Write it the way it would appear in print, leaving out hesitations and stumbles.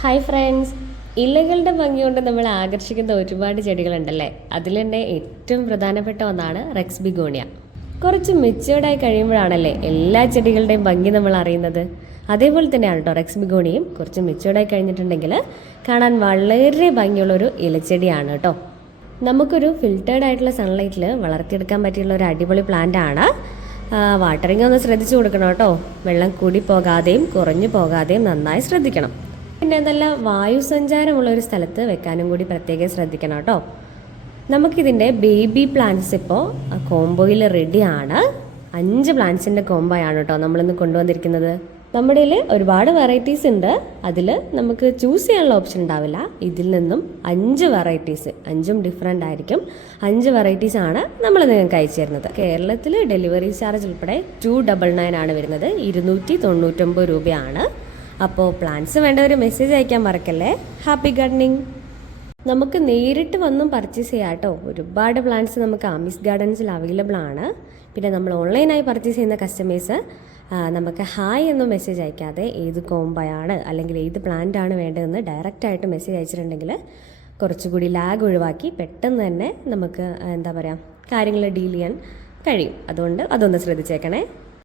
Hi friends, ഇലകളുടെ ഭംഗി കൊണ്ട് നമ്മൾ ആകർഷിക്കുന്ന ഒരുപാട് ചെടികളുണ്ടല്ലേ. അതിൽ തന്നെ ഏറ്റവും പ്രധാനപ്പെട്ട ഒന്നാണ് റെക്സ് ബിഗോണിയ. കുറച്ച് മെച്ചുവേർഡായി കഴിയുമ്പോഴാണല്ലേ എല്ലാ ചെടികളുടെയും ഭംഗി നമ്മൾ അറിയുന്നത്. അതേപോലെ തന്നെയാണ് കേട്ടോ റെക്സ് ബിഗോണിയും. കുറച്ച് മെച്ചുവേർഡായി കഴിഞ്ഞിട്ടുണ്ടെങ്കിൽ കാണാൻ വളരെ ഭംഗിയുള്ളൊരു ഇലച്ചെടിയാണ് കേട്ടോ. നമുക്കൊരു ഫിൽറ്റേർഡ് ആയിട്ടുള്ള സൺലൈറ്റിൽ വളർത്തിയെടുക്കാൻ പറ്റിയുള്ള ഒരു അടിപൊളി പ്ലാന്റ് ആണ്. വാട്ടറിങ് ഒന്ന് ശ്രദ്ധിച്ചു കൊടുക്കണം കേട്ടോ. വെള്ളം കൂടി പോകാതെയും കുറഞ്ഞു പോകാതെയും നന്നായി ശ്രദ്ധിക്കണം. പിന്നെ നല്ല വായുസഞ്ചാരമുള്ള ഒരു സ്ഥലത്ത് വെക്കാനും കൂടി പ്രത്യേകം ശ്രദ്ധിക്കണം കേട്ടോ. നമുക്കിതിൻ്റെ ബേബി പ്ലാന്റ്സ് ഇപ്പോൾ കോംബോയിൽ റെഡിയാണ്. 5 പ്ലാന്റ്സിൻ്റെ കോംബോയാണ് കേട്ടോ നമ്മളിന്ന് കൊണ്ടുവന്നിരിക്കുന്നത്. നമ്മുടെ കയ്യിൽ ഒരുപാട് വെറൈറ്റീസ് ഉണ്ട്. അതിൽ നമുക്ക് ചൂസ് ചെയ്യാനുള്ള ഓപ്ഷൻ ഉണ്ടാവില്ല. ഇതിൽ നിന്നും 5 വെറൈറ്റീസ്, 5ഉം ഡിഫറെൻ്റ് ആയിരിക്കും. 5 വെറൈറ്റീസ് ആണ് നമ്മൾ നിങ്ങൾക്ക് അയച്ചു തരുന്നത്. കേരളത്തിൽ ഡെലിവറി ചാർജ് ഉൾപ്പെടെ 299 ആണ് വരുന്നത്. 299 രൂപയാണ്. അപ്പോൾ പ്ലാന്റ്സ് വേണ്ട ഒരു മെസ്സേജ് അയക്കാൻ മറക്കല്ലേ. Happy gardening. നമുക്ക് നേരിട്ട് വന്നും പർച്ചേസ് ചെയ്യാം കേട്ടോ. ഒരുപാട് പ്ലാന്റ്സ് നമുക്ക് ആമീസ് ഗാർഡൻസിൽ അവൈലബിൾ ആണ്. പിന്നെ നമ്മൾ ഓൺലൈനായി പർച്ചേസ് ചെയ്യുന്ന കസ്റ്റമേഴ്സ് നമുക്ക് ഹായ് എന്ന മെസ്സേജ് അയക്കാതെ ഏത് കോംബോയാണ് അല്ലെങ്കിൽ ഏത് പ്ലാന്റ് ആണ് വേണ്ടതെന്ന് ഡയറക്റ്റായിട്ട് മെസ്സേജ് അയച്ചിട്ടുണ്ടെങ്കിൽ കുറച്ചുകൂടി ലാഗ് ഒഴിവാക്കി പെട്ടെന്ന് തന്നെ നമുക്ക് കാര്യങ്ങൾ ഡീൽ ചെയ്യാൻ കഴിയും. അതുകൊണ്ട് അതൊന്ന് ശ്രദ്ധിച്ചേക്കണേ.